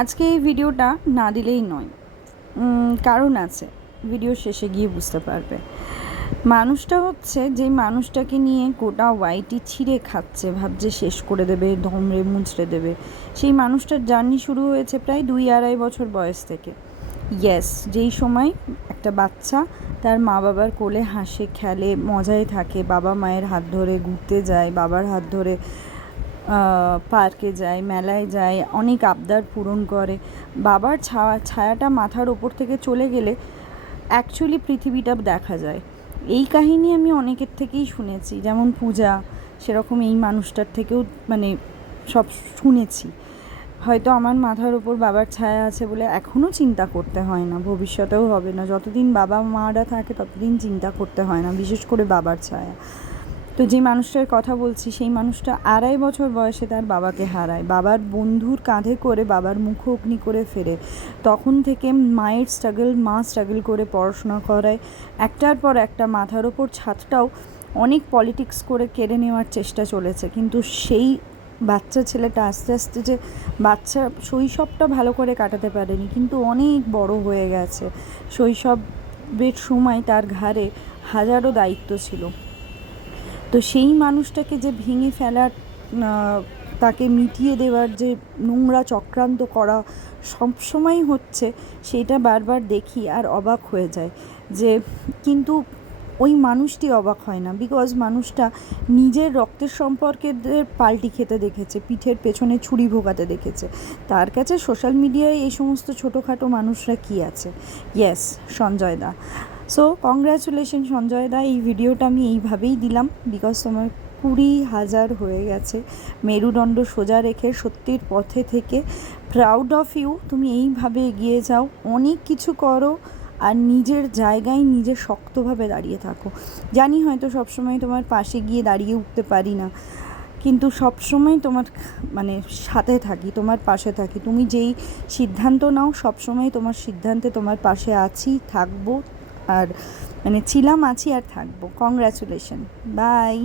আজকে এই ভিডিওটা না দিলেই নয়, কারণ আছে, ভিডিও শেষে গিয়ে বুঝতে পারবে। মানুষটা হচ্ছে যে মানুষটাকে নিয়ে গোটা ওয়াইটি ছিঁড়ে খাচ্ছে, ভাবছে শেষ করে দেবে, ধমড়ে মুচড়ে দেবে। সেই মানুষটার জার্নি শুরু হয়েছে প্রায় 2-2.5 বছর বয়স থেকে। ইয়েস, যেই সময় একটা বাচ্চা তার মা বাবার কোলে হাসে খেলে মজায় থাকে, বাবা মায়ের হাত ধরে ঘুরতে যায়, বাবার হাত ধরে পার্কে যায়, মেলায় যায়, অনেক আবদার পূরণ করে। বাবার ছায়াটা মাথার ওপর থেকে চলে গেলে অ্যাকচুয়ালি পৃথিবীটা দেখা যায়। এই কাহিনী আমি অনেকের থেকেই শুনেছি, যেমন পূজা, সেরকম এই মানুষটার থেকেও সব শুনেছি। হয়তো আমার মাথার ওপর বাবার ছায়া আছে বলে এখনও চিন্তা করতে হয় না, ভবিষ্যতেও হবে না। যতদিন বাবা মারা থাকে ততদিন চিন্তা করতে হয় না, বিশেষ করে বাবার ছায়া। তো যে মানুষটার কথা বলছি, সেই মানুষটা 2.5 বছর বয়সে তার বাবাকে হারায়। বাবার বন্ধুর কাঁধে করে বাবার মুখ অগ্নি করে ফেরে। তখন থেকে মায়ের স্ট্রাগল, মা স্ট্রাগল করে পড়াশোনা করায়, একটার পর একটা মাথার ওপর ছাদটাও অনেক পলিটিক্স করে কেড়ে নেওয়ার চেষ্টা চলেছে। কিন্তু সেই বাচ্চা ছেলেটা আস্তে আস্তে যে বাচ্চা শৈশবটা ভালো করে কাটাতে পারেনি, কিন্তু অনেক বড় হয়ে গেছে। শৈশবের সময় তার ঘাড়ে হাজারো দায়িত্ব ছিল। তো সেই মানুষটাকে যে ভেঙে ফেলার, তাকে মিটিয়ে দেওয়ার যে নোংরা চক্রান্ত করা সবসময় হচ্ছে, সেটা বারবার দেখি আর অবাক হয়ে যায়। যে কিন্তু ওই মানুষটি অবাক হয় না, বিকজ মানুষটা নিজের রক্তের সম্পর্কেদের পাল্টি খেতে দেখেছে, পিঠের পেছনে ছুরি ভোগাতে দেখেছে। তার কাছে সোশ্যাল মিডিয়ায় এই সমস্ত ছোটোখাটো মানুষরা কি আছে? ইয়েস, সঞ্জয় দা। সো কংগ্র্যাচুলেশন সঞ্জয় দা, এই ভিডিওটা আমি এইভাবেই দিলাম বিকজ তোমার 20,000 হয়ে গেছে। মেরুদণ্ড সোজা রেখে সত্যির পথে থেকে প্রাউড অফ ইউ। তুমি এইভাবে এগিয়ে যাও, অনেক কিছু করো, আর নিজের জায়গায় নিজে শক্তভাবে দাঁড়িয়ে থাকো। জানি হয়তো সবসময় তোমার পাশে গিয়ে দাঁড়িয়ে উঠতে পারি না, কিন্তু সবসময় তোমার সাথে থাকি, তোমার পাশে থাকি। তুমি যেই সিদ্ধান্ত নাও, সবসময় তোমার সিদ্ধান্তে তোমার পাশে আছি, থাকবো, আর ছিলাম, আছি আর থাকবো। কংগ্র্যাচুলেশন, বাই।